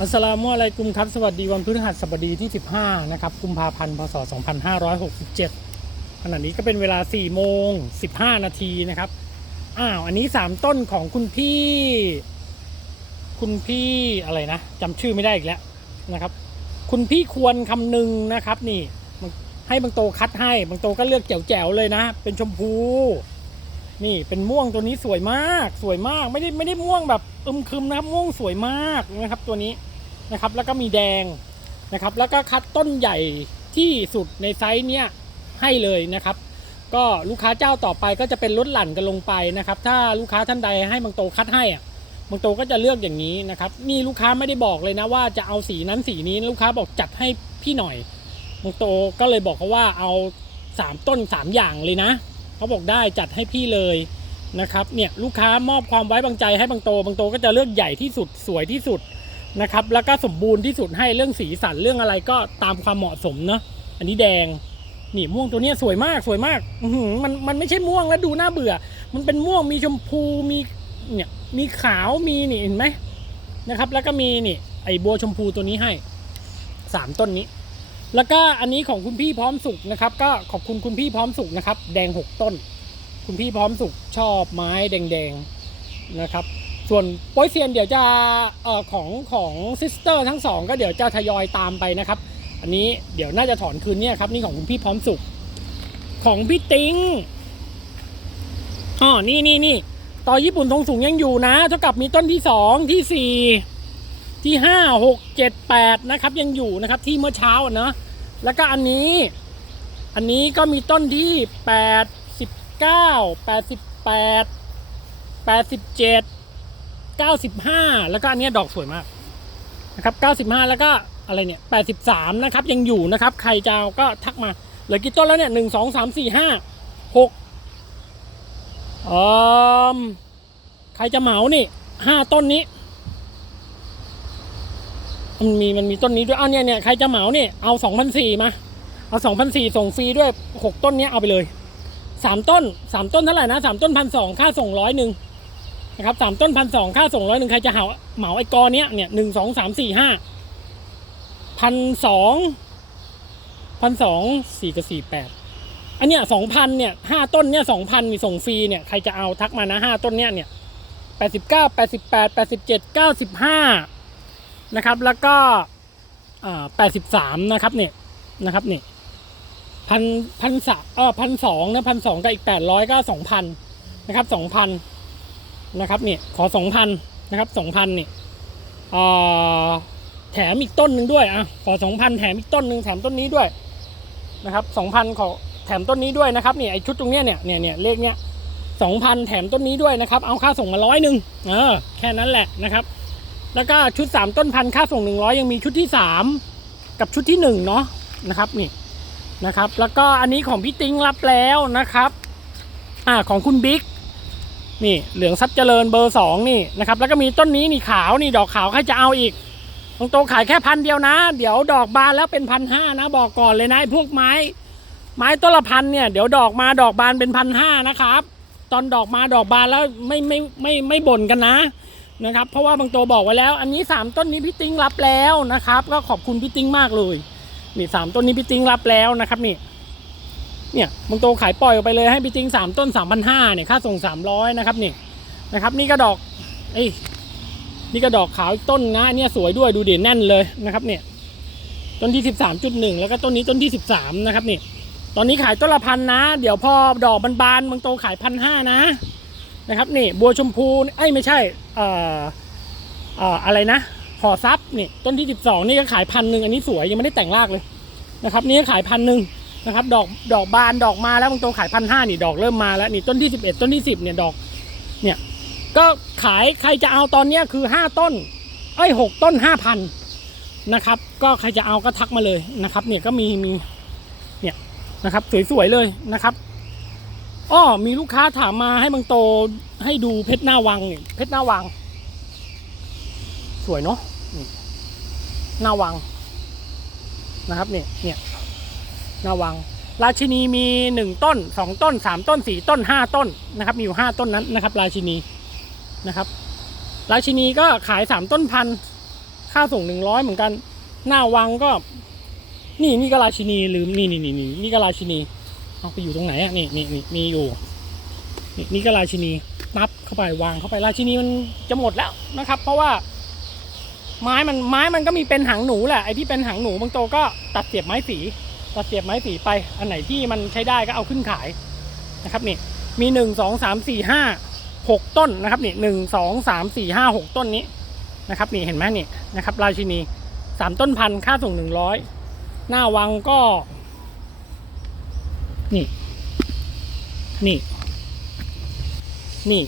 อัสสลามุอะลัยกุมครับ สวัสดีวันพฤหัสบดีที่ 15 นะครับ กุมภาพันธ์ พศ 2567 ขณะนี้ก็เป็นเวลา 4 โมง 15 นาทีนะครับ อ้าว อันนี้ 3 ต้นของคุณพี่ คุณพี่อะไรนะจำชื่อไม่ได้อีกแล้วนะครับ คุณพี่ควรคำนึงนะครับ นี่ ให้บางโตคัดให้ บางโตก็เลือกแจ๋วๆเลยนะ เป็นชมพู นี่เป็นม่วงตัวนี้สวยมาก สวยมากไม่ได้ไม่ได้ม่วงแบบอึมครึมนะครับ ม่วงสวยมากนะครับตัวนี้นะครับ แล้วก็มีแดงนะครับ แล้วก็คัดต้นใหญ่ที่สุดในไซส์เนี้ยให้เลยนะครับ ก็ลูกค้าเจ้าต่อไปก็จะเป็นลดหลั่นกันลงไปนะครับ ถ้าลูกค้าท่านใดให้บางโตคัดให้อะบางโตก็จะเลือกอย่างนี้นะครับนี่ลูกค้าไม่ได้บอกเลยนะว่าจะเอาสีนั้นสีนี้ลูกค้าบอกจัดให้พี่หน่อยบางโตก็เลยบอกเขาว่าเอาสามต้นสามอย่างเลยนะ เขาบอกได้จัดให้พี่เลยนะครับเนี่ยลูกค้ามอบความไว้วางใจให้บางโตบางโตก็จะเลือกใหญ่ที่สุดสวยที่สุดนะครับแล้วก็สมบูรณ์ที่สุดให้เรื่องสีสันเรื่องอะไรก็ตามความเหมาะสมเนาะอันนี้แดงนี่ม่วงตัวนี้สวยมากสวยมากมันมันไม่ใช่ม่วงแล้วดูน่าเบื่อ มันเป็นม่วงมีชมพูมีเนี่ยมีขาวมีนี่เห็นไหมนะครับ แล้วก็มีนี่ไอ้บัวชมพูตัวนี้ให้สามต้นนี้ แล้วก็อันนี้ของคุณพี่พร้อมสุขนะครับ ก็ขอบคุณคุณพี่พร้อมสุขนะครับ แดงหกต้น คุณพี่พร้อมสุขชอบไม้แดงๆนะครับ ส่วนโป้ยเซียนเดี๋ยวจะเอ่อของของซิสเตอร์ทั้งสองก็เดี๋ยวจะทยอยตามไปนะครับ อันนี้เดี๋ยวน่าจะถอนคืนเนี่ยครับนี่ของคุณพี่พร้อมสุขของพี่ติงอ๋อนี่นี่นี่ต่อญี่ปุ่นทรงสูงยังอยู่นะ เท่ากับมีต้นที่สองที่สี่ ที่ห้าหกเจ็ดแปดนะครับยังอยู่นะครับที่เมื่อเช้าเนะแล้วก็อันนี้ อันนี้ก็มีต้นที่แปดสิบเก้าแปดสิบแปดแปดสิบเจ็ดเก้าสิบห้าแล้วก็อันเนี้ยดอกสวยมากนะครับเก้าสิบห้าแล้วก็อะไรเนี่ยแปดสิบสามนะครับยังอยู่นะครับ ใครจะาก็ทักมาเหลือกี่ต้นแล้วเนี่ยหนึ่งสองสามสี่ห้าหกเออใครจะเหมานี่ห้าต้นนี้ มันมีมันมีต้นนี้ด้วยอ้าวเนี่ยเนี่ยใครจะเหมาเนี่ยเอาสองพันสี่มา เอาสองพันสี่ส่งฟรีด้วยหกต้นเนี้ยเอาไปเลยสามต้นสามต้นเท่าไหร่นะสามต้นพันสองค่าส่งร้อยหนึ่งนะครับสามต้นพันสองค่าส่งร้อยหนึ่งใครจะเหาเหมาไอ้กอเนี้ยเนี่ยหนึ่งสองสามสี่ห้าพันสองพันสองสี่กับสี่แปดอันเนี้ยสองพันเนี่ยห้าต้นเนี่ยสองพันมีส่งฟรีเนี่ยใครจะเอาทักมานะห้าต้นเนี้ยเนี่ยแปดสิบเก้าแปดสิบแปดแปดสิบเจ็ดเก้าสิบห้า นะครับ แล้วก็แปดสิบสามนะครับเนี่ยนะครับเนี่ยพันพันสามเออพันสองนะพันสองกับอีกแปดร้อยก็สองพันนะครับสองพันนะครับเนี่ยขอสองพันนะครับสองพันเนี่ยแถมอีกต้นหนึ่งด้วยอะขอสองพันแถมอีกต้นหนึ่งแถมต้นนี้ด้วยนะครับสองพันขอแถมต้นนี้ด้วยนะครับเนี่ยไอชุดตรงเนี้ยเนี่ยเนี่ยเนี่ยเลขเนี้ยสองพันแถมต้นนี้ด้วยนะครับ เอาค่าส่งมาร้อยหนึ่งเออแค่นั้นแหละนะครับ แล้วก็ชุดสามต้นพันค่าส่งหนึ่งร้อยยังมีชุดที่สามกับชุดที่หนึ่งเนาะนะครับนี่นะครับ แล้วก็อันนี้ของพี่ติงรับแล้วนะครับอ่าของคุณบิ๊กนี่เหลืองซับเจริญเบอร์สองนี่นะครับแล้วก็มีต้นนี้นี่ขาวนี่ดอกขาวใครจะเอาอีกตรงโตขายแค่พันเดียวนะ เดี๋ยวดอกบานแล้วเป็นพันห้านะ บอกก่อนเลยนะพวกไม้ ไม้ต้นละพันเนี่ยเดี๋ยวดอกมาดอกบานเป็นพันห้านะครับ ตอนดอกมาดอกบานแล้วไม่ไม่ไม่ไม่บ่นกันนะ นะครับ เพราะว่าบางโตบอกไว้แล้ว อันนี้สามต้นนี้พี่ติ้งรับแล้วนะครับ ก็ขอบคุณพี่ติ้งมากเลยนี่สามต้นนี้พี่ติ้งรับแล้วนะครับนี่เนี่ยบางโตขายปล่อยออกไปเลยให้พี่ติ้งสามต้นสามพันห้าเนี่ยค่าส่งสามร้อยนะครับนี่นะครับ นี่ก็ดอกเอ้ยนี่ก็ดอกขาวต้นนะเนี่ยสวยด้วยดูเด่นแน่นเลยนะครับเนี่ยต้นที่สิบสามจุดหนึ่งแล้วก็ต้นนี้ต้นที่สิบสามนะครับนี่ตอนนี้ขายต้นละพันนะ เดี๋ยวพอดอกบานๆบางโตขายพันห้านะ นะครับนี่บัวชมพูเอ้ไม่ใช่เอ่อเอ่ออะไรนะขอซับนี่ต้นที่ 12 นี่ก็ขายพันหนึ่งอันนี้สวยยังไม่ได้แต่งรากเลยนะครับนี่ก็ขายพันหนึ่งนะครับดอกดอกบานดอกมาแล้วบางตัวขายพันห้านี่ดอกเริ่มมาแล้วนี่ต้นที่ 11 ต้นที่ 10เนี่ยดอกเนี่ยก็ขายใครจะเอาตอนเนี้ยคือ 5 ต้นเอ้ยหกต้น 5,000นะครับก็ใครจะเอาก็ทักมาเลยนะครับเนี่ยก็มีมีเนี่ยนะครับสวยๆเลยนะครับ อ้อมีลูกค้าถามมาให้บางโตให้ดูเพชรหน้าวังนี่เพชรหน้าวัง สวยเนาะหน้าวังนะครับเนี่ยเนี่ยหน้าวัง ราชินีมีหนึ่งต้นสองต้นสามต้นสี่ต้นห้าต้นนะครับ มีอยู่ห้าต้นนั้นนะครับ ราชินีนะครับ ราชินีก็ขายสามต้นพันค่าค่าส่งหนึ่งร้อยเหมือนกัน หน้าวังก็ นี่นี่ก็ราชินีลืมนี่นี่นี่นี่นี่ก็ราชินี เอาไปอยู่ตรงไหนอะนี่นี่นี่มีอยู่นี่นี่ก็ราชินีนับเข้าไปวางเข้าไปราชินีมันจะหมดแล้วนะครับ เพราะว่า ไม้มันไม้มันก็มีเป็นหางหนูแหละไอ้ที่เป็นหางหนูบางโตก็ตัดเสียบไม้สีตัดเสียบไม้สีไปอันไหนที่มันใช้ได้ก็เอาขึ้นขายนะครับนี่มีหนึ่งสองสามสี่ห้าหกต้นนะครับนี่หนึ่งสองสามสี่ห้าหกต้นนี้นะครับนี่เห็นไหมนี่นะครับราชินีสามต้นพันค่าส่งหนึ่งร้อยหน้าวังก็ นี่ นี่ นี่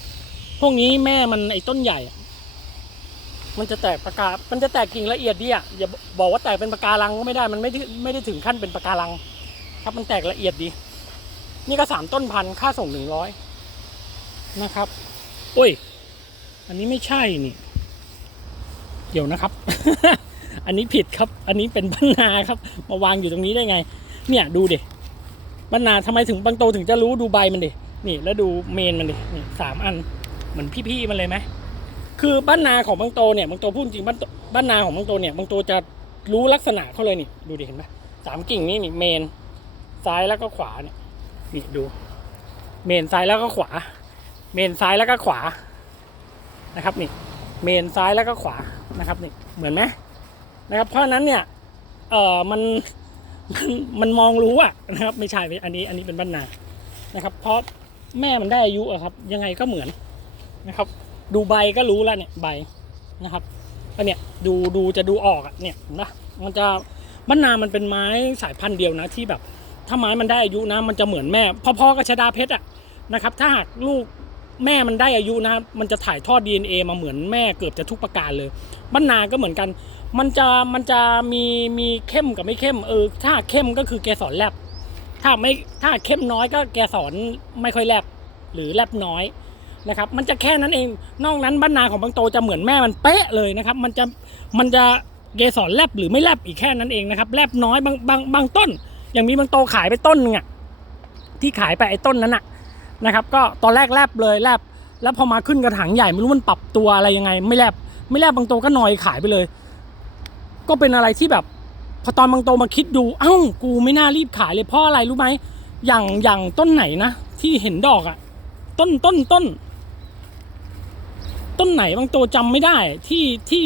พวกนี้แม่มันไอ้ต้นใหญ่ มันจะแตกปากกา มันจะแตกกิ่งละเอียดดีอะ อย่าบอกว่าแตกเป็นปากการังก็ไม่ได้ มันไม่ได้ไม่ได้ถึงขั้นเป็นปากการัง ครับ มันแตกละเอียดดี นี่ก็สามต้นพันค่าส่งหนึ่งร้อยนะครับอุ้ย อันนี้ไม่ใช่นี่ เดี๋ยวนะครับ อันนี้ผิดครับ อันนี้เป็นบ้านนาครับ มาวางอยู่ตรงนี้ได้ไง เนี่ยดูเดิ บ้านนาทำไมถึงบางโตถึงจะรู้ดูใบมันดินี่แล้วดูเมนมันดินี่สามอันเหมือนพี่ๆมันเลยไหมคือบ้านนาของบางโตเนี่ยบางโตพูดจริงบ้านบ้านนาของบางโตเนี่ยบางโตจะรู้ลักษณะเขาเลยนี่ดูดิเห็นไหมสามกิ่งนี่นี่เมน ซ้ายแล้วก็ขวาเนี่ยนี่ดู เมนซ้ายแล้วก็ขวา เมนซ้ายแล้วก็ขวานะครับนี่ เมนซ้ายแล้วก็ขวานะครับนี่เหมือนไหมนะครับเพราะนั้นเนี่ยเออมัน มันมันมองรู้อะนะครับ ไม่ใช่อันนี้อันนี้เป็นบ้านนานะครับ เพราะแม่มันได้อายุอะครับ ยังไงก็เหมือนนะครับ ดูใบก็รู้แล้วเนี่ยใบนะครับก็เนี่ยดูดูจะดูออกอะเนี่ยนะมันจะบ้านนามันเป็นไม้สายพันธุ์เดียวนะที่แบบ ถ้าไม้มันได้อายุนะ มันจะเหมือนแม่พอๆกับชะดาเพชรอะนะครับ ถ้าหากลูกแม่มันได้อายุนะมันจะถ่ายทอด DNA มาเหมือนแม่เกือบจะทุกประการเลยบ้านนาก็เหมือนกัน มันจะมันจะมีมีเข้มกับไม่เข้มเออถ้าเข้มก็คือแกสอนแลบถ้าไม่ถ้าเข้มน้อยก็แกสอนไม่ค่อยแลบหรือแลบน้อยนะครับ มันจะแค่นั้นเองนอกนั้นบ้านนาของบางโตจะเหมือนแม่มันเป๊ะเลยนะครับ มันจะมันจะเกสรแลบหรือไม่แลบอีกแค่นั้นเองนะครับแลบน้อยบางบางบางต้น อย่างมีบางโตขายไปต้นนึงอะที่ขายไปไอ้ต้นนั้นอะนะครับ ก็ตอนแรกแลบเลยแลบแล้วพอมาขึ้นกระถางใหญ่ไม่รู้มันปรับตัวอะไรยังไง ไม่แลบไม่แลบบางโตก็นอยขายไปเลย ก็เป็นอะไรที่แบบ พอตอนบางโตมาคิดดู เอ้า กูไม่น่ารีบขายเลยเพราะอะไรรู้ไหมอย่างอย่างต้นไหนนะที่เห็นดอกอะต้นต้นต้น ต้นไหนบางตัวจำไม่ได้ ที่ที่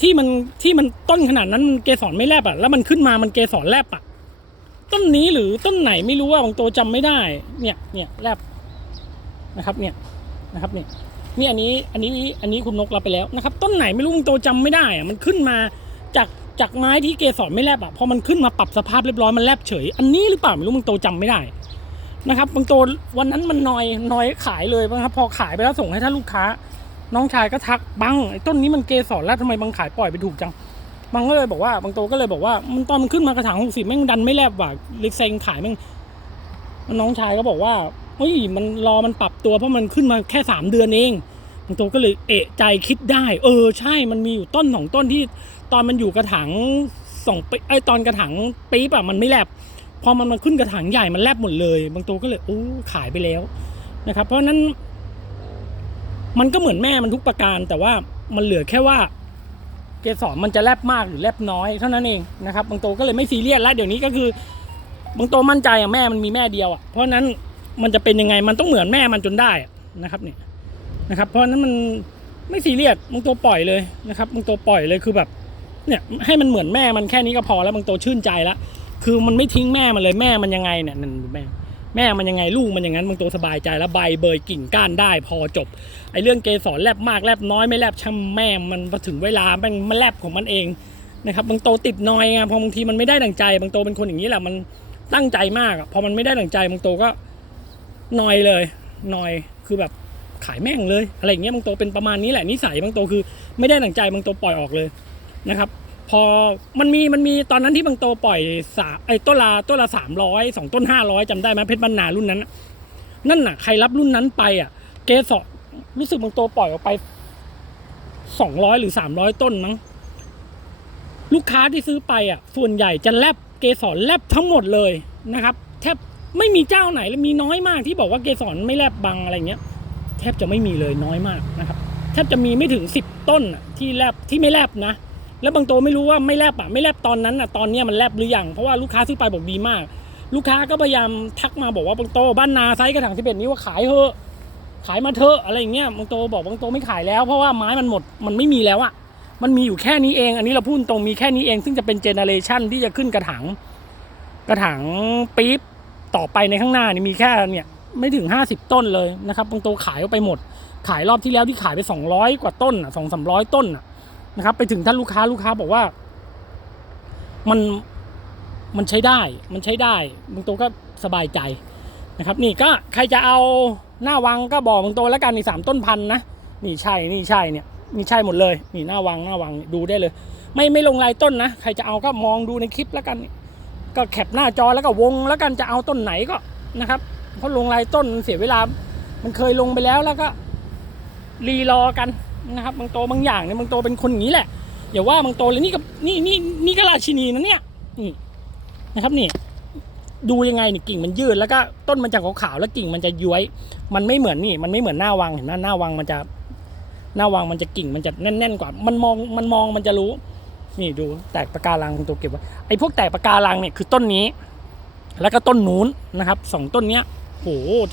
ที่มันที่มันต้นขนาดนั้นมันเกสรไม่แลบอะแล้วมันขึ้นมามันเกสรแลบอะต้นนี้หรือต้นไหนไม่รู้ว่าบางตัวจำไม่ได้ เนี่ยเนี่ยแลบนะครับ เนี่ยนะครับ เนี่ยนี่อันนี้ อันนี้ อันนี้คุณนกรับไปแล้วนะครับ ต้นไหนไม่รู้บางตัวจำไม่ได้อะมันขึ้นมา จากจากไม้ที่เกสรไม่แลบอะพอมันขึ้นมาปรับสภาพเรียบร้อยมันแลบเฉย อันนี้หรือเปล่าไม่รู้บางตัวจำไม่ได้นะครับบางตัววันนั้นมันนอยนอยขายเลยนะครับ พอขายไปแล้วส่งให้ท่านลูกค้า น้องชายก็ทักบังไอ้ต้นนี้มันเกสรแล้วทำไมบังขายปล่อยไปถูกจังบังก็เลยบอกว่าบางโตก็เลยบอกว่ามันตอนมันขึ้นมากระถางหกสิบแม่งดันไม่แลบว่ะเล็กเซงขายแม่งน้องชายก็บอกว่าเฮ้ยมันรอมันปรับตัวเพราะมันขึ้นมาแค่สามเดือนเองบางโตก็เลยเอะใจคิดได้ เออใช่มันมีอยู่ต้นสองต้นที่ ตอนมันอยู่กระถางสองปีไอตอนกระถางปี๊บอะมันไม่แลบพอมันมาขึ้นกระถางใหญ่มันแลบหมดเลย บางโตก็เลยโอ้ขายไปแล้วนะครับ เพราะนั้น มันก็เหมือนแม่มันทุกประการ แต่ว่ามันเหลือแค่ว่า เกสรมันจะแลบมากหรือแลบน้อย เท่านั้นเองนะครับ บางโตก็เลยไม่ซีเรียสแล้วเดี๋ยวนี้ก็คือบางโตมั่นใจอะแม่มันมีแม่เดียวอะเพราะนั้นมันจะเป็นยังไงมันต้องเหมือนแม่มันจนได้นะครับเนี่ยนะครับ เพราะนั้นมันไม่ซีเรียสบางโตปล่อยเลยนะครับบางโตปล่อยเลยคือแบบ เนี่ยให้มันเหมือนแม่มันแค่นี้ก็พอแล้วบางโตชื่นใจแล้วคือมันไม่ทิ้งแม่มันเลยแม่มันยังไงเนี่ยนั่นแม่แม่มันยังไงลูกมันอย่างนั้นบางตัวสบายใจแล้วใบเบยกิ่งก้านได้พอจบไอ้เรื่องเกสรแลบมากแลบน้อยไม่แลบช่ำแม่มันพอถึงเวลามันมันแลบของมันเองนะครับบางโตติดน้อยไงพอบางทีมันไม่ได้ดังใจ บางโตเป็นคนอย่างนี้แหละมันตั้งใจมากอะพอมันไม่ได้ดังใจบางโตก็นอยเลยนอยคือแบบขายแม่งเลย อะไรอย่างเงี้ยบางโตเป็นประมาณนี้แหละนิสัยบางโตคือ ไม่ได้ดังใจบางโตปล่อยออกเลย นะครับพอมันมีมันมีตอนนั้นที่บางโตปล่อยสาไอ้ต้นละต้นละสามร้อยสองต้นห้าร้อยจำได้ไหมเพชรบรรณารุ่นนั้น นั่นน่ะใครรับรุ่นนั้นไปอะ เกสรรู้สึกบางโตปล่อยออกไปสองร้อยหรือสามร้อยต้นมั้งลูกค้าที่ซื้อไปอะ ส่วนใหญ่จะแลบเกสรแลบทั้งหมดเลยนะครับ แทบไม่มีเจ้าไหนเลยมีน้อยมากที่บอกว่าเกสรไม่แลบบังอะไรเงี้ย แทบจะไม่มีเลยน้อยมากนะครับ แทบจะมีไม่ถึงสิบต้นที่แลบที่ไม่แลบนะ แล้วบางตัวไม่รู้ว่าไม่แลบอะไม่แลบตอนนั้นอะตอนเนี้ยมันแลบหรือยังเพราะว่าลูกค้าซื้อไปบอกดีมาก ลูกค้าก็พยายามทักมาบอกว่าบางโตบ้านนาไซส์กระถางสิบเอ็ดนิ้ว่าขายเถอะขายมาเถอะอะไรอย่างเงี้ยบางโตบอกบางโตไม่ขายแล้วเพราะว่าไม้มันหมดมันไม่มีแล้วอะมันมีอยู่แค่นี้เอง อันนี้เราพูดตรงมีแค่นี้เอง ซึ่งจะเป็นเจเนอเรชันที่จะขึ้นกระถางกระถางปี๊บต่อไปในข้างหน้านี่มีแค่เนี่ยไม่ถึง 50 ต้นเลยนะครับบางโตขายไปหมด ขายรอบที่แล้วที่ขายไป 200 กว่าต้นอะสองสามร้อยต้นอะ นะครับ ไปถึงท่านลูกค้าลูกค้าบอกว่า มันมันใช้ได้ มันใช้ได้บางตัวก็สบายใจนะครับ นี่ก็ใครจะเอาหน้าวังก็บอกบางตัวแล้วกันนี่สามต้นพันนะนี่ใช่นี่ใช่เนี่ยนี่ใช่หมดเลย นี่หน้าวังหน้าวังดูได้เลย ไม่ไม่ลงรายต้นนะใครจะเอาก็มองดูในคลิปแล้วกัน ก็แคปหน้าจอแล้วก็วงแล้วกันจะเอาต้นไหนก็นะครับเพราะลงรายต้นเสียเวลา มันเคยลงไปแล้วแล้วก็รีรอกัน นะครับบางโตบางอย่างเนี่ยบางโตเป็นคนอย่างนี้แหละอย่าว่าบางโตเลยนี่ก็นี่นี่นี่ก็ราชินีนะเนี่ยนี่นะครับนี่ดูยังไงนี่กิ่งมันยืดแล้วก็ต้นมันจะขาวๆแล้วกิ่งมันจะย้วย มันไม่เหมือนนี่ มันไม่เหมือนหน้าวังเห็นไหมหน้าวังมันจะ หน้าวังมันจะกิ่งมันจะแน่นๆกว่า มันมองมันมองมันจะรู้ นี่ดูแตกปะการังบางตัวเก็บไว้ไอ้พวกแตกปะการังเนี่ยคือต้นนี้ แล้วก็ต้นนู้นนะครับสองต้นเนี้ยโห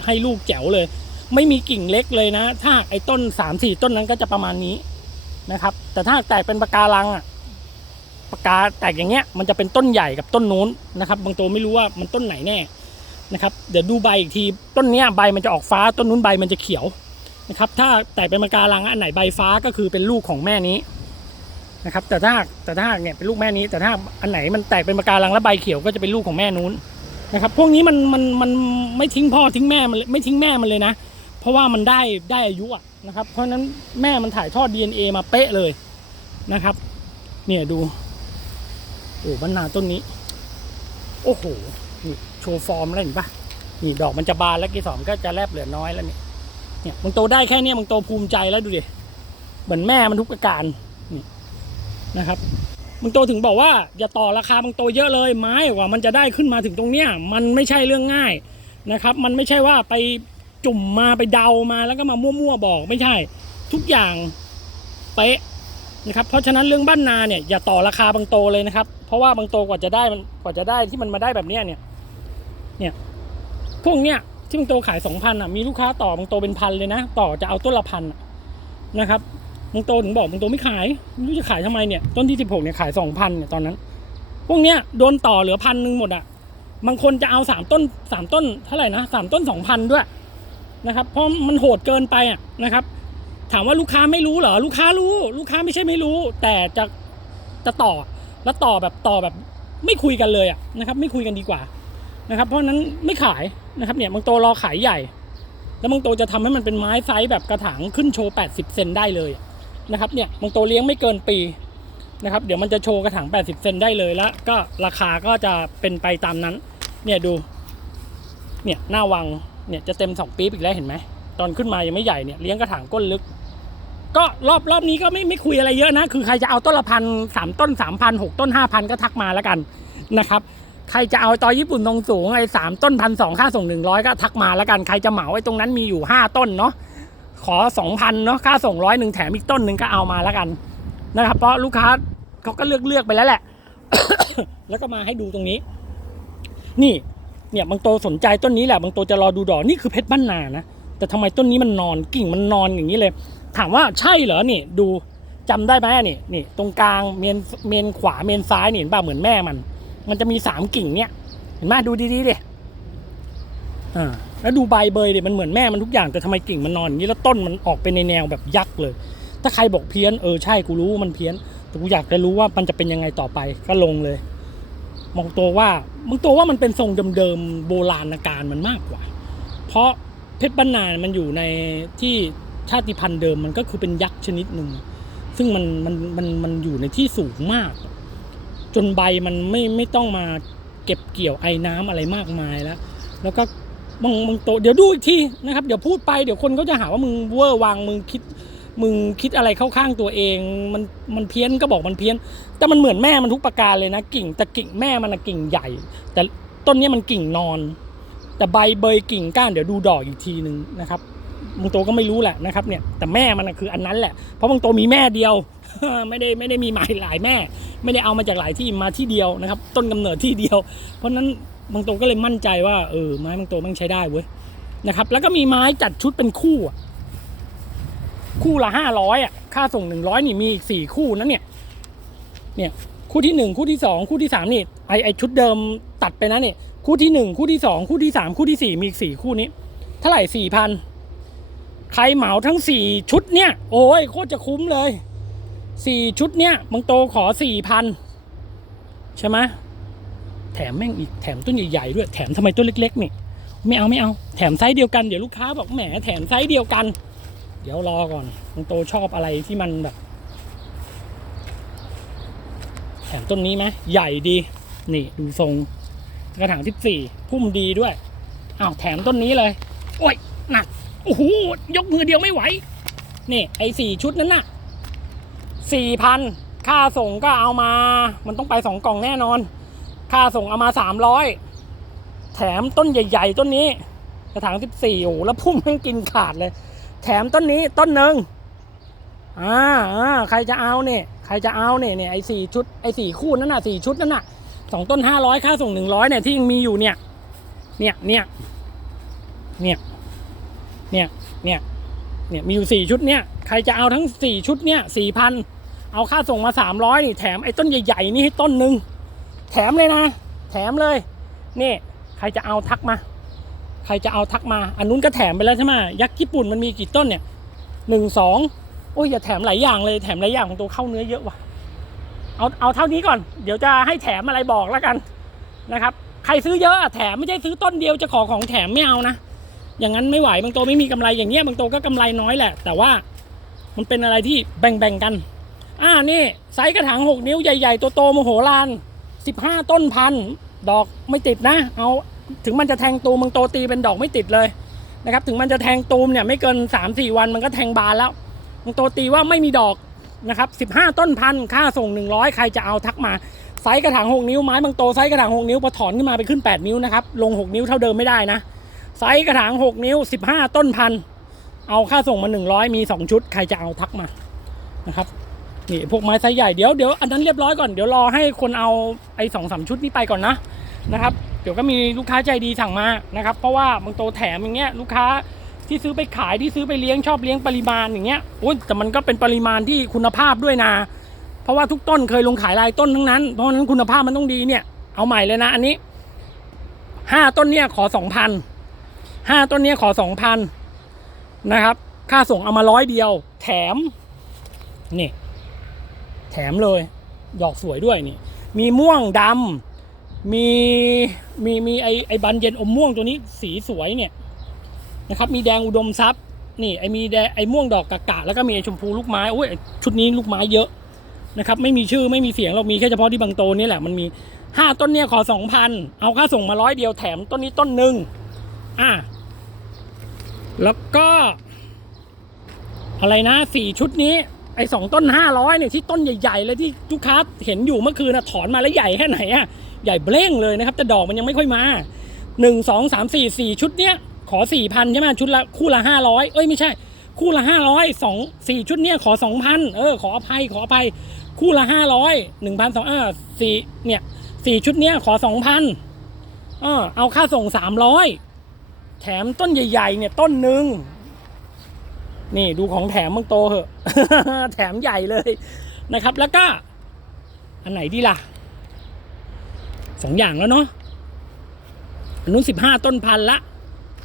ให้ลูกแจ๋วเลย ไม่มีกิ่งเล็กเลยนะ ถ้าไอ้ต้นสามสี่ต้นนั้นก็จะประมาณนี้นะครับ แต่ถ้าแตกเป็นปะการังอะปะกาแตกอย่างเงี้ย มันจะเป็นต้นใหญ่กับต้นนู้นนะครับ บางตัวไม่รู้ว่ามันต้นไหนแน่นะครับ เดี๋ยวดูใบอีกทีต้นเนี้ยใบมันจะออกฟ้าต้นนู้นใบมันจะเขียวนะครับ ถ้าแตกเป็นปะการังอันไหนใบฟ้าก็คือเป็นลูกของแม่นี้นะครับ แต่ถ้าแต่ถ้าเนี่ยเป็นลูกแม่นี้ แต่ถ้าอันไหนมันแตกเป็นปะการังแล้วใบเขียวก็จะเป็นลูกของแม่นู้นนะครับ พวกนี้มันมันมันไม่ทิ้งพ่อทิ้งแม่มันไม่ทิ้งแม่มันเลยนะ เพราะว่ามันได้ได้อายุอะนะครับ เพราะฉะนั้นแม่มันถ่ายทอด DNA มาเป๊ะเลยนะครับ เนี่ยดูโอ้บรรนาต้นนี้ โอ้โหนี่โชว์ฟอร์มแล้วเห็นปะนี่ดอกมันจะบานแล้วกีสอมก็จะแลบเหลือน้อยแล้วเนี่ยเนี่ยมึงโตได้แค่เนี้ยมึงโตภูมิใจแล้วดูดิเหมือนแม่มันทุกประการนี่นะครับมึงโตถึงบอกว่าอย่าต่อราคามึงโตเยอะเลยไม้กว่ามันจะได้ขึ้นมาถึงตรงเนี้ยมันไม่ใช่เรื่องง่ายนะครับ มันไม่ใช่ว่าไป จุ่มมาไปเดามาแล้วก็มามั่วๆบอกไม่ใช่ ทุกอย่างเป๊ะนะครับเพราะฉะนั้นเรื่องบ้านนาเนี่ยอย่าต่อราคาบางโตเลยนะครับ เพราะว่าบางโตกว่าจะได้มันกว่าจะได้ที่มันมาได้แบบเนี้ยเนี่ยเนี่ยพวกเนี้ยที่บางโตขายสองพันอะมีลูกค้าต่อบางโตเป็นพันเลยนะ ต่อจะเอาต้นละพันนะครับบางโตถึงบอกบางโตไม่ขายไม่รู้จะขายทำไมเนี่ยต้นที่สิบหกเนี่ยขายสองพันเนี่ยตอนนั้น พวกเนี้ยโดนต่อเหลือพันหนึ่งหมดอะบางคนจะเอาสามต้นสามต้นเท่าไหร่นะสามต้นสองพันด้วย นะครับเพราะมันโหดเกินไปอะนะครับ ถามว่าลูกค้าไม่รู้เหรอลูกค้ารู้ ลูกค้าไม่ใช่ไม่รู้ แต่จะจะต่อแล้วต่อแบบต่อแบบไม่คุยกันเลยอะนะครับ ไม่คุยกันดีกว่านะครับ เพราะนั้นไม่ขายนะครับเนี่ยบางโตรอขายใหญ่ แล้วบางโตจะทำให้มันเป็นไม้ไซส์แบบกระถางขึ้นโชว์ 80 เซนได้เลยนะครับเนี่ยบางโตเลี้ยงไม่เกินปีนะครับเดี๋ยวมันจะโชว์กระถาง 80 เซนได้เลยแล้วก็ราคาก็จะเป็นไปตามนั้น เนี่ยดู เนี่ยหน้าวัง เนี่ยจะเต็มสองปี๊บอีกแล้วเห็นไหมตอนขึ้นมายังไม่ใหญ่เนี่ยเลี้ยงกระถางก้นลึก ก็รอบรอบนี้ก็ไม่ไม่คุยอะไรเยอะนะ คือใครจะเอาต้นละพันสามต้นสามพันหกต้นห้าพันก็ทักมาแล้วกันนะครับใครจะเอาตอญี่ปุ่นตรงสูงไอ้สามต้นพันสองค่าส่งหนึ่งร้อยก็ทักมาแล้วกันใครจะเหมาไอ้ตรงนั้นมีอยู่ห้าต้นเนาะขอสองพันเนาะค่าส่งร้อยหนึ่งแถมอีกต้นหนึ่งก็เอามาแล้วกันนะครับเพราะลูกค้าเขาก็เลือกเลือกไปแล้วแหละ แล้วก็มาให้ดูตรงนี้ นี่ เนี่ยบางโตสนใจต้นนี้แหละบางโตจะรอดูดอกนี่คือเพชรบ้านนานะแต่ทำไมต้นนี้มันนอนกิ่งมันนอนอย่างนี้เลย ถามว่าใช่เหรอนี่ดูจำได้ไหมนี่นี่ตรงกลางเมนเมนขวาเมนซ้ายนี่เห็นป่ะเหมือนแม่มัน มันจะมีสามกิ่งเนี่ยเห็นไหมดูดีๆดิอ่าแล้วดูใบเบยเดิมันเหมือนแม่มันทุกอย่างแต่ทำไมกิ่งมันนอนอย่างนี้แล้วต้นมันออกไปในแนวแบบยักษ์เลย ถ้าใครบอกเพี้ยนเออใช่กูรู้ว่ามันเพี้ยนแต่กูอยากจะรู้ว่ามันจะเป็นยังไงต่อไปก็ลงเลย มองตัวว่ามึงตัวว่ามันเป็นทรงเดิมๆโบราณการมันมากกว่า เพราะเพชรบ้านนามันอยู่ในที่ชาติพันธุ์เดิมมันก็คือเป็นยักษ์ชนิดหนึ่งซึ่งมันมันมันมันอยู่ในที่สูงมาก จนใบมันไม่ไม่ต้องมาเก็บเกี่ยวไอ้น้ำอะไรมากมายแล้ว แล้วก็บางบางโตเดี๋ยวดูอีกทีนะครับ เดี๋ยวพูดไปเดี๋ยวคนก็จะหาว่ามึงเวอร์วางมึงคิด มึงคิดอะไรเข้าข้างตัวเอง มันมันเพี้ยนก็บอกมันเพี้ยน แต่มันเหมือนแม่มันทุกประการเลยนะกิ่งแต่กิ่งแม่มันนะกิ่งใหญ่ แต่ต้นนี้มันกิ่งนอน แต่ใบเบยกิ่งก้านเดี๋ยวดูดอกอีกทีหนึ่งนะครับบางโตก็ไม่รู้แหละนะครับเนี่ยแต่แม่มันคืออันนั้นแหละเพราะบางโตมีแม่เดียวไม่ได้ไม่ได้มีหมายหลายแม่ ไม่ได้เอามาจากหลายที่มาที่เดียวนะครับ ต้นกำเนิดที่เดียว เพราะนั้นบางโตก็เลยมั่นใจว่าเออไม้บางโตมันใช้ได้เว้ยนะครับ แล้วก็มีไม้จัดชุดเป็นคู่ คู่ละห้าร้อยอะค่าส่งหนึ่งร้อยนี่มีอีกสี่คู่นะเนี่ยเนี่ยคู่ที่หนึ่งคู่ที่สองคู่ที่สามนี่ไอไอชุดเดิมตัดไปนะเนี่ยคู่ที่หนึ่งคู่ที่สองคู่ที่สามคู่ที่สี่มีอีกสี่คู่นี้ เท่าไหร่สี่พันใครเหมาทั้งสี่ชุดเนี่ย โอ้ยโคตรจะคุ้มเลยสี่ชุดเนี่ยบางโตขอสี่พันใช่ไหมแถมแม่งอีกแถมต้นใหญ่ๆด้วยแถมทำไมต้นเล็กๆนี่ไม่เอาไม่เอาแถมไซส์เดียวกันเดี๋ยวลูกค้าบอกแหมแถมไซส์เดียวกัน เดี๋ยวรอก่อนบางโตชอบอะไรที่มันแบบ แถมต้นนี้ไหมใหญ่ดี นี่ดูทรงกระถางที่สี่พุ่มดีด้วยอ้าวแถมต้นนี้เลย โอ้ยหนักโอ้โหยกมือเดียวไม่ไหว นี่ ไอ้สี่ชุดนั้นน่ะสี่พันค่าส่งก็เอามา มันต้องไปสองกล่องแน่นอน ค่าส่งเอามาสามร้อยแถมต้นใหญ่ ๆ ต้นนี้ กระถางสิบสี่โอ้แล้วพุ่มมันกินขาดเลย แถมต้นนี้ต้นหนึ่งอ่าอ่าใครจะเอาเนี่ยใครจะเอาเนี่ยเนี่ยไอ้สี่ชุดไอ้สี่คู่นั้นน่ะสี่ชุดนั้นน่ะสองต้นห้าร้อยค่าส่งหนึ่งร้อยเนี่ยที่ยังมีอยู่เนี่ย เนี่ยเนี่ยเนี่ยเนี่ยเนี่ยเนี่ยมีอยู่สี่ชุดเนี่ยใครจะเอาทั้งสี่ชุดเนี่ยสี่พันเอาค่าส่งมาสามร้อยนี่แถมไอ้ต้นใหญ่ๆนี่ให้ต้นหนึ่งแถมเลยนะ แถมเลยนี่ใครจะเอาทักมา ใครจะเอาทักมาอันนู้นก็แถมไปแล้วใช่ไหมยักษ์ญี่ปุ่นมันมีกี่ต้นเนี่ยหนึ่งสองโอ้ยอย่าแถมหลายอย่างเลยแถมหลายอย่างของตัวเข้าเนื้อเยอะว่ะเอาเอาเท่านี้ก่อน เดี๋ยวจะให้แถมอะไรบอกแล้วกันนะครับ ใครซื้อเยอะแถมไม่ใช่ซื้อต้นเดียวจะขอของแถมไม่เอานะอย่างนั้นไม่ไหวบางตัวไม่มีกำไรอย่างเงี้ยบางตัวก็กำไรน้อยแหละ แต่ว่ามันเป็นอะไรที่แบ่งๆกัน อ่านี่ไซส์กระถางหกนิ้วใหญ่ๆ ตัวโตโมโหลานสิบห้าต้นพัน ดอกไม่ติดนะ เอา ถึงมันจะแทงตูมบางโตตีเป็นดอกไม่ติดเลยนะครับ ถึงมันจะแทงตูมเนี่ยไม่เกิน3าสี่วันมันก็แทงบานแล้วบางโตตีว่าไม่มีดอกนะครับสิบห้าต้นพันค่าส่ง 100 ใครจะเอาทักมาไซส์กระถาง 6 นิ้วไม้บางโตไซส์กระถาง 6 นิ้วพอถอนขึ้นมาไปขึ้น 8 นิ้วนะครับลง 6 นิ้วเท่าเดิมไม่ได้นะไซส์กระถาง 6 นิ้ว 15 ต้นพันเอาค่าส่งมา 100 มี 2 ชุด ใครจะเอาทักมานะครับนี่พวกไม้ไซส์ใหญ่เดี๋ยวเดี๋ยวอันนั้นเรียบร้อยก่อนเดี๋ยวรอให้คนเอาไอ้สองสามชุดนี้ไปก่อนนะนะครับ เดี๋ยวก็มีลูกค้าใจดีสั่งมานะครับ เพราะว่าบางโตแถมอย่างเงี้ยลูกค้าที่ซื้อไปขายที่ซื้อไปเลี้ยงชอบเลี้ยงปริมาณอย่างเงี้ยโอ้ยแต่มันก็เป็นปริมาณที่คุณภาพด้วยนะ เพราะว่าทุกต้นเคยลงขายรายต้นทั้งนั้น เพราะฉะนั้นคุณภาพมันต้องดีเนี่ย เอาใหม่เลยนะอันนี้ห้าต้นเนี่ยขอสองพันห้าต้นเนี่ยขอสองพันนะครับ ค่าส่งเอามาร้อยเดียว แถมนี่แถมเลยดอกสวยด้วยนี่ มีม่วงดำ มีมีมีไอไอบันเย็นอมม่วงตัวนี้สีสวยเนี่ยนะครับ มีแดงอุดมทรัพย์นี่ไอมีแดงไอม่วงดอกกะกะแล้วก็มีไอชมพูลูกไม้โอ้ยชุดนี้ลูกไม้เยอะนะครับ ไม่มีชื่อไม่มีเสียงเรามีแค่เฉพาะที่บางโตนี่แหละมันมีห้าต้นเนี่ยขอสองพันเอาค่าส่งมาร้อยเดียวแถมต้นนี้ต้นหนึ่งอะแล้วก็ อะไรนะสี่ชุดนี้ ไอ้สองต้นห้าร้อยเนี่ยที่ต้นใหญ่ๆเลยที่ลูกค้าเห็นอยู่เมื่อคืนนะถอนมาแล้วใหญ่แค่ไหนอะใหญ่เบล้งเลยนะครับแต่ดอกมันยังไม่ค่อยมาหนึ่งสองสามสี่สี่ชุดเนี้ยขอสี่พันใช่ไหมชุดละคู่ละห้าร้อยเอ้ยไม่ใช่ คู่ละห้าร้อยสองสี่ชุดเนี้ยขอสองพันเออขออภัยขออภัยคู่ละห้าร้อยหนึ่งพันสองเออสี่เนี่ยสี่ชุดเนี้ยขอสองพันเออเอาค่าส่งสามร้อยแถมต้นใหญ่ๆเนี่ยต้นหนึ่ง นี่ดูของแถมมึงโตเหอะ แถมใหญ่เลยนะครับ แล้วก็ อันไหนดีล่ะสองอย่างแล้วเนาะอันนู้นสิบห้าต้นพันละ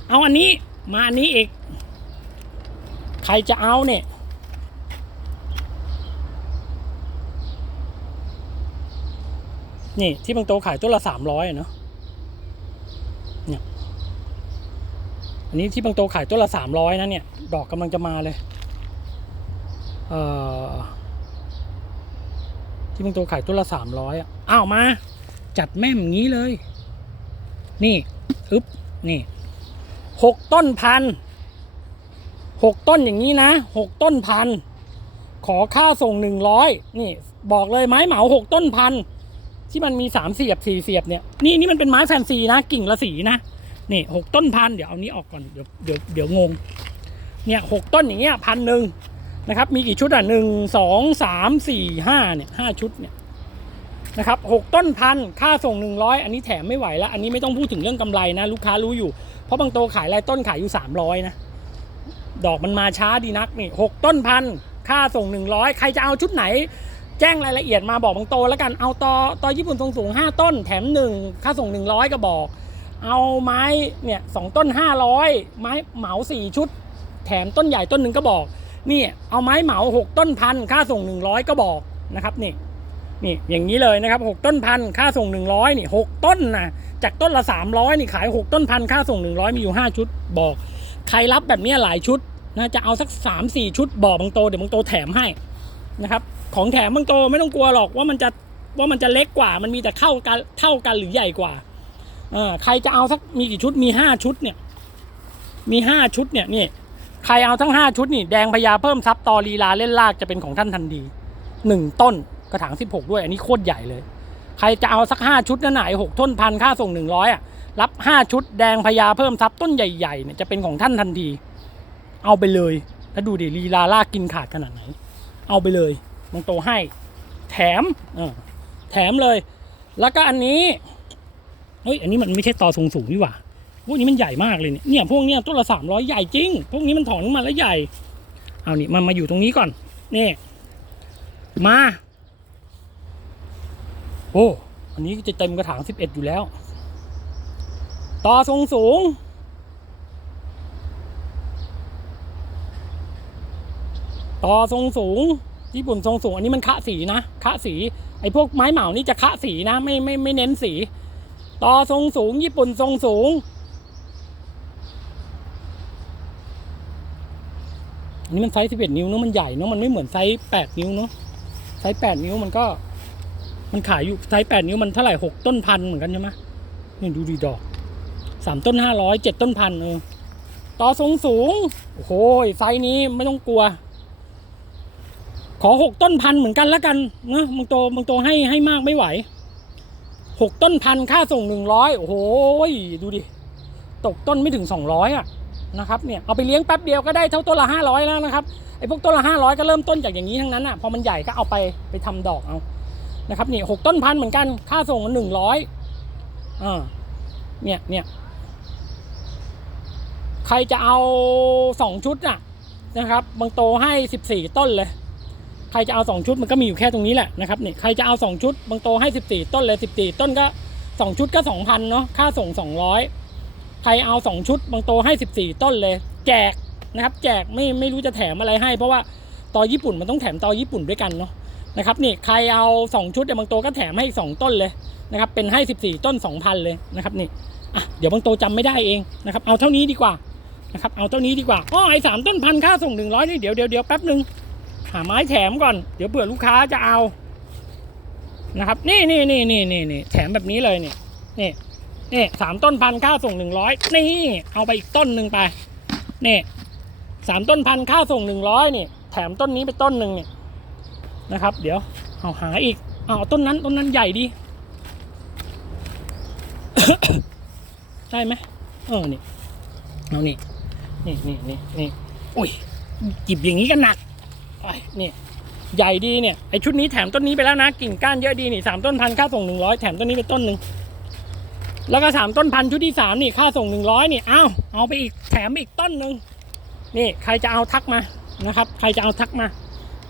เอาอันนี้มาอันนี้อีก ใครจะเอาเนี่ยนี่ที่บางโตขายต้นละสามร้อยเนาะเนี่ย อันนี้ที่บางโตขายต้นละสามร้อยนะเนี่ย ดอกกำลังจะมาเลย เอ่อ ที่บางโตขายต้นละสามร้อยอะ อ้าวมา จัดแม่มงนี้เลย นี่อึ๊บ นี่หกต้นพันหกต้นอย่างนี้นะหกต้นพันขอค่าส่งหนึ่งร้อยนี่ บอกเลยไม้เหมาหกต้นพันที่มันมีสามเสียบสี่เสียบเนี่ย นี่นี่มันเป็นไม้แฟนซีนะกิ่งละสีนะ นี่หกต้นพันเดี๋ยวเอานี้ออกก่อนเดี๋ยวเดี๋ยวเดี๋ยวงงเนี่ยหกต้นอย่างเงี้ยพันหนึ่งนะครับ มีกี่ชุดอะหนึ่งสองสามสี่ห้าเนี่ยห้าชุดเนี่ยนะครับหกต้นพันค่าส่งหนึ่งร้อยอันนี้แถมไม่ไหวแล้วอันนี้ไม่ต้องพูดถึงเรื่องกำไรนะ ลูกค้ารู้อยู่ เพราะบางโตขายรายต้นขายอยู่สามร้อยนะดอกมันมาช้าดีนักนี่หกต้นพันค่าส่งหนึ่งร้อยใครจะเอาชุดไหน แจ้งรายละเอียดมาบอกบางโตแล้วกันเอาตอตอญี่ปุ่นทรงสูงห้าต้นแถมหนึ่งค่าส่งหนึ่งร้อยก็บอก เอาไม้เนี่ยสองต้นห้าร้อยไม้เหมาสี่ชุด แถมต้นใหญ่ต้นหนึ่งก็บอกนี่เอาไม้เหมาหกต้นพันค่าส่งหนึ่งร้อยก็บอกนะครับนี่นี่อย่างนี้เลยนะครับหกต้นพันค่าส่งหนึ่งร้อยนี่หกต้นนะจากต้นละสามร้อยนี่ขายหกต้นพันค่าส่งหนึ่งร้อยมีอยู่ห้าชุดบอก ใครรับแบบนี้หลายชุดนะจะเอาสักสามสี่ชุดบอกบางโตเดี๋ยวบางโตแถมให้นะครับของแถมบางโตไม่ต้องกลัวหรอกว่ามันจะว่ามันจะเล็กกว่ามันมีแต่เข้ากันเท่ากันหรือใหญ่กว่า เออใครจะเอาสักมีกี่ชุดมีห้าชุดเนี่ย มีห้าชุดเนี่ยนี่ใครเอาทั้งห้าชุดนี่แดงพญาเพิ่มซับตอลีลาเล่นลากจะเป็นของท่านทันทีหนึ่งต้นกระถางสิบหกด้วยอันนี้โคตรใหญ่เลย ใครจะเอาสักห้าชุดนั่นไหนหกต้นพันค่าส่งหนึ่งร้อยอะรับห้าชุดแดงพญาเพิ่มซับต้นใหญ่ๆเนี่ยจะเป็นของท่านทันที เอาไปเลยแล้วดูดิลีลาลากกินขาดขนาดไหน เอาไปเลยบางโตให้ แถมเออแถมเลย แล้วก็อันนี้ เฮ้ยอันนี้มันไม่ใช่ตอสูงสูงนี่หว่าพวกนี้มันใหญ่มากเลยเนี่ยเนี่ยพวกเนี้ยต้นละสามร้อยใหญ่จริง พวกนี้มันถอนขึ้นมาแล้วใหญ่ เอานี่มันมาอยู่ตรงนี้ก่อนนี่มาโอ้อันนี้จะเต็มกระถางสิบเอ็ดอยู่แล้ว ต่อทรงสูง ต่อทรงสูงญี่ปุ่นทรงสูง อันนี้มันคะสีนะคะสีไอ้พวกไม้เหมานี่จะคะสีนะ ไม่ไม่ไม่เน้นสี ต่อทรงสูง ญี่ปุ่นทรงสูงอันนี้มันไซส์11นิ้วเนอะมันใหญ่เนอะมันไม่เหมือนไซส์8นิ้วเนอะไซส์8นิ้วมันก็ มันขายอยู่ไซส์8นิ้วมันเท่าไหร่6ต้นพันเหมือนกันใช่ไหมนี่ดูดีดอกสามต้นห้าร้อยเจ็ดต้นพันเออต่อทรงสูงโอ้โหไซส์นี้ไม่ต้องกลัว ขอหกต้นพันเหมือนกันแล้วกันเนาะบางโตบางโตให้ให้มากไม่ไหว หกต้นพันค่าส่งหนึ่งร้อยโอ้โหดูดิ ตกต้นไม่ถึงสองร้อยอะนะครับเนี่ยเอาไปเลี้ยงแป๊บเดียวก็ได้เท่าต้นละห้าร้อยแล้วนะครับไอ้พวกต้นละห้าร้อยก็เริ่มต้นจากอย่างนี้ทั้งนั้นอะพอมันใหญ่ก็เอาไปไปทำดอกเอานะครับนี่หกต้นพันเหมือนกันค่าส่งหนึ่งร้อยอ่าเนี่ยเนี่ยใครจะเอาสองชุดอะนะครับ บางโตให้สิบสี่ต้นเลย ใครจะเอาสองชุดมันก็มีอยู่แค่ตรงนี้แหละนะครับนี่ใครจะเอาสองชุดบางโตให้สิบสี่ต้นเลยสิบสี่ต้นก็สองชุดก็สองพันเนาะค่าส่งสองร้อยใครเอาสองชุดบางโตให้สิบสี่ต้นเลย แจกนะครับ แจกไม่ไม่รู้จะแถมอะไรให้ เพราะว่าตอญี่ปุ่นมันต้องแถมตอญี่ปุ่นด้วยกันเนาะนะครับนี่ใครเอาสองชุดเนี่ยบางโตก็แถมให้อีกสองต้นเลยนะครับเป็นให้สิบสี่ต้นสองพันเลยนะครับนี่อะเดี๋ยวบางโตจำไม่ได้เองนะครับเอาเท่านี้ดีกว่านะครับเอาเท่านี้ดีกว่าอ๋อไอ้สามต้นพันค่าส่งหนึ่งร้อยนี่เดี๋ยวเดี๋ยวเดี๋ยวแป๊บหนึ่ง หาไม้แถมก่อน เดี๋ยวเผื่อลูกค้าจะเอา นะครับ นี่นี่นี่นี่นี่นี่แถมแบบนี้เลยเนี่ยนี่นี่สามต้นพันค่าส่งหนึ่งร้อยนี่ เอาไปอีกต้นหนึ่งไป นี่สามต้นพันค่าส่งหนึ่งร้อยนี่ แถมต้นนี้ไปต้นหนึ่งเนี่ยนะครับ เดี๋ยวเอาหาอีกเอาต้นนั้นต้นนั้นใหญ่ดี ได้ไหมเออนี่เอานี่นี่นี่นี่นี่อุ้ยจิบอย่างนี้ก็หนัก นี่ใหญ่ดีเนี่ยไอชุดนี้แถมต้นนี้ไปแล้วนะ กิ่งก้านเยอะดีนี่สามต้นพันค่าส่งหนึ่งร้อยแถมต้นนี้ไปต้นหนึ่งแล้วก็สามต้นพันชุดที่สามนี่ค่าส่งหนึ่งร้อยนี่อ้าวเอาไปอีกแถมอีกต้นหนึ่งนี่ใครจะเอาทักมานะครับ ใครจะเอาทักมา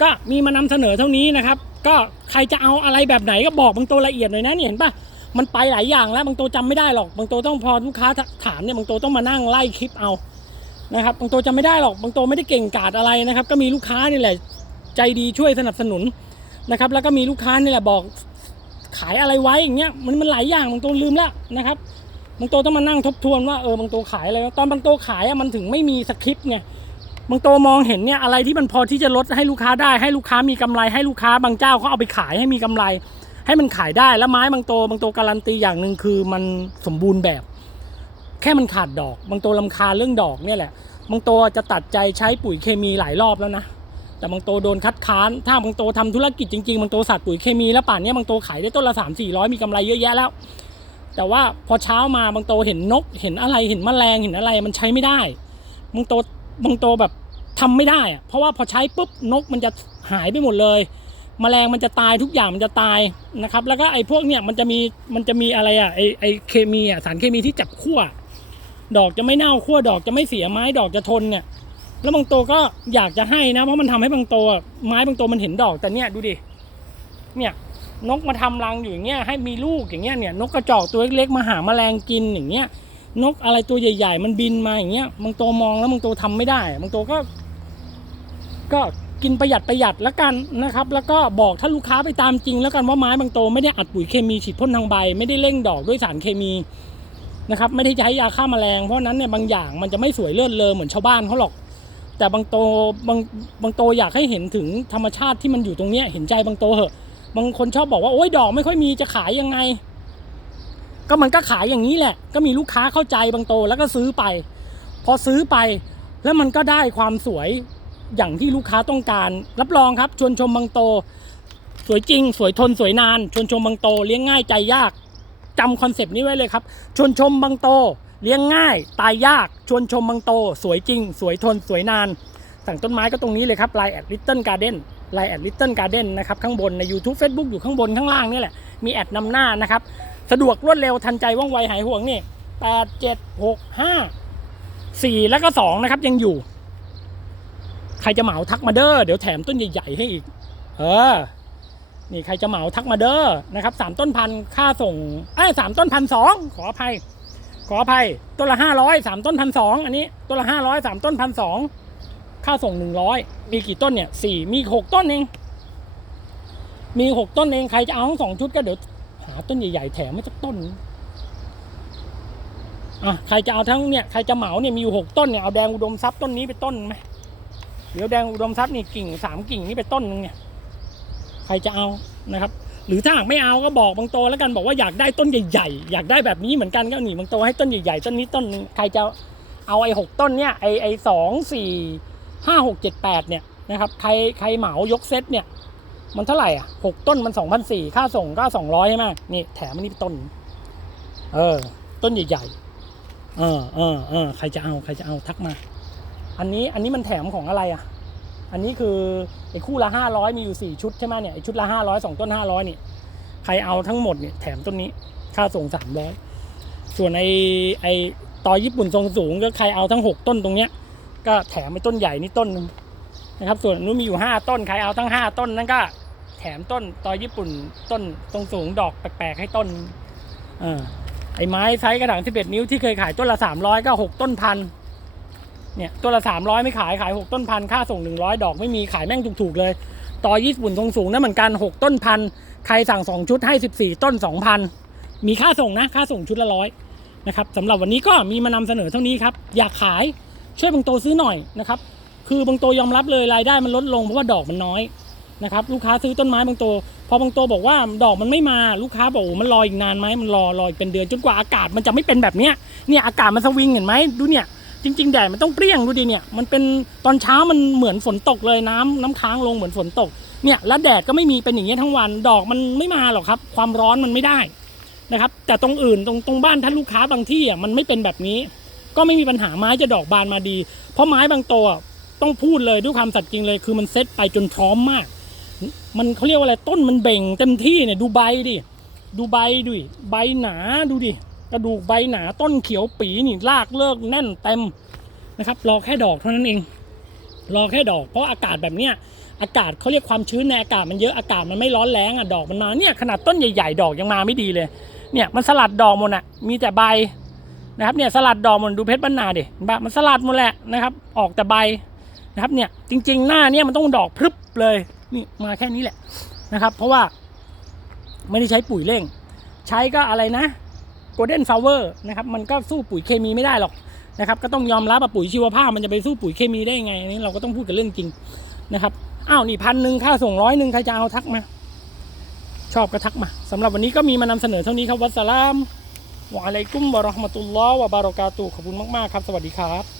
ก็มีมานำเสนอเท่านี้นะครับ ก็ใครจะเอาอะไรแบบไหนก็บอกบางตัวละเอียดหน่อยนะนี่เห็นปะมันไปหลายอย่างแล้วบางตัวจำไม่ได้หรอกบางตัวต้องพอลูกค้าถามเนี่ยบางตัวต้องมานั่งไล่คลิปเอา นะครับบางตัวจำไม่ได้หรอกบางตัวไม่ได้เก่งกาจอะไรนะครับ ก็มีลูกค้านี่แหละใจดีช่วยสนับสนุนนะครับ แล้วก็มีลูกค้านี่แหละบอกขายอะไรไว้อย่างเงี้ยมันมันหลายอย่างบางตัวลืมแล้วนะครับบางตัวต้องมานั่งทบทวนว่าเออบางตัวขายอะไรตอนบางตัวขายอะมันถึงไม่มีสคริปต์ไงบางตัวมองเห็นเนี่ยอะไรที่มันพอที่จะลดให้ลูกค้าได้ ให้ลูกค้ามีกำไรให้ลูกค้าบางเจ้าเขาเอาไปขายให้มีกำไร ให้มันขายได้แล้วไม้บางตัวบางตัวการันตีอย่างหนึ่งคือมันสมบูรณ์แบบ แค่มันขาดดอก บางตัวลำคาเรื่องดอกเนี่ยแหละบางตัวจะตัดใจใช้ปุ๋ยเคมีหลายรอบแล้วนะแต่บางตัวโดนคัดค้าน ถ้าบางตัวทำธุรกิจจริงๆ บางตัวสัตว์ปุ๋ยเคมีแล้วป่านเนี้ยบางตัวขายได้ต้นละสามสี่ร้อยมีกำไรเยอะแยะแล้ว แต่ว่าพอเช้ามาบางตัวเห็นนก เห็นอะไรเห็นแมลงเห็นอะไรมันใช้ไม่ได้ บางตัวบางตัวแบบทำไม่ได้อะเพราะว่าพอใช้ปุ๊บนกมันจะหายไปหมดเลย แมลงมันจะตายทุกอย่างมันจะตายนะครับ แล้วก็ไอ้พวกเนี่ยมันจะมีมันจะมีอะไรอะไอ้ไอ้เคมีอะสารเคมีที่จับขั้ว ดอกจะไม่เน่าขั้วดอกจะไม่เสียไม้ดอกจะทนเนี่ย แล้วบางตัวก็อยากจะให้นะ เพราะมันทำให้บางตัวไม้บางตัวมันเห็นดอกแต่เนี่ยดูดิเนี่ยนกมาทำรังอยู่อย่างเงี้ยให้มีลูกอย่างเงี้ยเนี่ยนกกระจอกตัวเล็กๆมาหาแมลงกินอย่างเงี้ยนกอะไรตัวใหญ่ ๆ มันบินมาอย่างเงี้ยบางตัวมองแล้วบางตัวทำไม่ได้บางตัวก็ ก็กินประหยัดประหยัดแล้วกันนะครับ แล้วก็บอกถ้าลูกค้าไปตามจริง แล้วกันว่าไม้บางตัวไม่ได้อัดปุ๋ยเคมีฉีดพ่นทางใบ ไม่ได้เร่งดอกด้วยสารเคมี นะครับไม่ได้ใช้ยาฆ่าแมลงเพราะนั้นเนี่ยบางอย่างมันจะไม่สวยเลิศเลอเหมือนชาวบ้านเขาหรอก แต่บางโตวบางบางโตวอยากให้เห็นถึงธรรมชาติที่มันอยู่ตรงเนี้ยเห็นใจบางโตวเหอะ บางคนชอบบอกว่าโอ๊ยดอกไม่ค่อยมีจะขายยังไง ก็มันก็ขายอย่างนี้แหละ ก็มีลูกค้าเข้าใจบางโตวแล้วก็ซื้อไป พอซื้อไปแล้วมันก็ได้ความสวยอย่างที่ลูกค้าต้องการ รับรองครับ ชวนชมบางโต สวยจริง สวยทนสวยนาน ชวนชมบางโตเลี้ยงง่ายใจยาก จำคอนเซปต์นี้ไว้เลยครับ ชวนชมบางโต เลี้ยงง่าย ตายยาก ชวนชมบางโต สวยจริง สวยทน สวยนาน สั่งต้นไม้ก็ตรงนี้เลยครับ Line แอดลิตเติ้ลการ์เด้นไลน์แอดลิตเติ้ลการ์เด้นนะครับ ข้างบนใน YouTube Facebook อยู่ข้างบนข้างล่างนี่แหละ มีแอดนำหน้านะครับ สะดวกรวดเร็วทันใจว่องไวหายห่วงนี่แปดเจ็ดหกห้าสี่แล้วก็สองนะครับยังอยู่ ใครจะเหมาทักมาเด้อเดี๋ยวแถมต้นใหญ่ๆให้อีก เออ นี่ใครจะเหมาทักมาเด้อนะครับสามต้นพันค่าส่งไอ้สามต้นพันสองขออภัย ขออภัยต้นละห้าร้อยสามต้นพันสองอันนี้ต้นละห้าร้อยสามต้นพันสองค่าส่งหนึ่งร้อยมีกี่ต้นเนี่ยสี่มีหกต้นเอง มีหกต้นเองใครจะเอาทั้งสองชุดก็เดี๋ยวหาต้นใหญ่ๆแถมไม่สักต้นอะใครจะเอาทั้งเนี่ยใครจะเหมาเนี่ยมีอยู่หกต้นเนี่ยเอาแดงอุดมทรัพย์ต้นนี้ไปต้นไหมเดี๋ยวแดงอุดมทรัพย์นี่กิ่งสามกิ่งนี่ไปต้นนึงเนี่ย ครจะเอานะครับหรือถ้าหากไม่เอาก็บอกบางโตวแล้วกันบอกว่าอยากได้ต้นใหญ่ๆอยากได้แบบนี้เหมือนกันก็หนีบางโตวให้ต้นใหญ่ๆต้นนี้ต้นนึงใครจะเอาไอ้หกต้นเนี่ยไอ้ไอ้สองสี่ห้าหกเจ็ดแปดเนี่ยนะครับใครใครเหมายกเซตเนี่ยมันเท่าไหร่อะหกต้นมันสองพันสี่ค่าส่งก็สองร้อยใช่ไหมนี่แถมอันนี้ต้น เออ ต้นใหญ่ๆเออเออเออใครจะเอาใครจะเอาทักมา อันนี้อันนี้มันแถมของอะไรอะ อันนี้คือไอ้คู่ละห้าร้อยมีอยู่สี่ชุดใช่ไหมเนี่ยไอ้ชุดละห้าร้อยสองต้นห้าร้อยนี่ใครเอาทั้งหมดเนี่ยแถมต้นนี้ค่าส่งสามร้อยส่วนไอ้ไอ้ต่อญี่ปุ่นทรงสูงก็ใครเอาทั้งหกต้นตรงเนี้ยก็แถมไปต้นใหญ่นี่ต้นนะครับ ส่วนนู้นมีอยู่ห้าต้นใครเอาทั้งห้าต้นนั้นก็แถมต้นต่อญี่ปุ่นต้นทรงสูงดอกแปลกๆให้ต้นเออไอ้ไม้ไซส์กระถาง11นิ้วที่เคยขายต้นละ300ก็หกต้นพัน เนี่ยตัวละสามร้อยไม่ขายขายหกต้นพันค่าส่งหนึ่งร้อยดอกไม่มีขายแม่งถูกๆเลย ต่อญี่ปุ่นทรงสูงนั่นเหมือนกันหกต้นพันใครสั่งสองชุดให้สิบสี่ต้นสองพันมีค่าส่งนะค่าส่งชุดละร้อยนะครับสำหรับวันนี้ก็มีมานำเสนอเท่านี้ครับอยากขายช่วยบางโตซื้อหน่อยนะครับคือบางโตยอมรับเลยรายได้มันลดลงเพราะว่าดอกมันน้อยนะครับลูกค้าซื้อต้นไม้บางโตพอบางโตบอกว่าดอกมันไม่มาลูกค้าบอกโอ้มันรออีกนานไหมมันรอรออีกเป็นเดือนจนกว่าอากาศมันจะไม่เป็นแบบเนี้ยเนี่ยอากาศมันสวิงเห็นไหมดูเนี่ย จริงๆแดดมันต้องเปรี้ยงดูดิเนี่ยมันเป็นตอนเช้ามันเหมือนฝนตกเลยน้ำน้ำค้างลงเหมือนฝนตกเนี่ยแล้วแดดก็ไม่มีเป็นอย่างนี้ยทั้งวันดอกมันไม่มาหรอกครับ ความร้อนมันไม่ได้นะครับแต่ตรงอื่นตรงตรงบ้านท่านลูกค้าบางที่อะมันไม่เป็นแบบนี้ ก็ไม่มีปัญหาไม้จะดอกบานมาดี เพราะไม้บางตัวต้องพูดเลยด้วยความสัตย์จริงเลย คือมันเซตไปจนพร้อมมาก มันเขาเรียกว่าอะไรต้นมันเบ่งเต็มที่เนี่ยดูใบดิดูใบดิใบหนาดูดิ กระดูกใบหนาต้นเขียวปีนี่รากเลิกแน่นเต็มนะครับ รอแค่ดอกเท่านั้นเอง รอแค่ดอกเพราะอากาศแบบเนี้ยอากาศเขาเรียกความชื้นในอากาศมันเยอะอากาศมันไม่ร้อนแรงอะดอกมันมาเนี่ยขนาดต้นใหญ่ ๆ ดอกยังมาไม่ดีเลยเนี่ยมันสลัดดอกหมดอะมีแต่ใบนะครับเนี่ยสลัดดอกหมดดูเพชรบ้านนาดิเห็นปะมันสลัดหมดแหละนะครับ ออกแต่ใบนะครับเนี่ยจริง ๆ หน้าเนี่ยมันต้องดอกพรึบเลยนี่มาแค่นี้แหละนะครับ เพราะว่าไม่ได้ใช้ปุ๋ยเร่ง ใช้ก็อะไรนะ โกลเด้นฟาวเวอร์นะครับมันก็สู้ปุ๋ยเคมีไม่ได้หรอกนะครับก็ต้องยอมรับว่าปุ๋ยชีวภาพมันจะไปสู้ปุ๋ยเคมีได้ยังไงอันนี้เราก็ต้องพูดกันเรื่องจริงนะครับอ้าวนี่พันหนึ่งค่าส่งร้อยหนึ่งใครจะเอาทักมา ชอบก็ทักมาสำหรับวันนี้ก็มีมานำเสนอเท่านี้ครับวัสสลามวะอะลัยกุมวะราะห์มะตุลลอฮ์วะบารอกาตุขอบคุณมากๆครับ สวัสดีครับ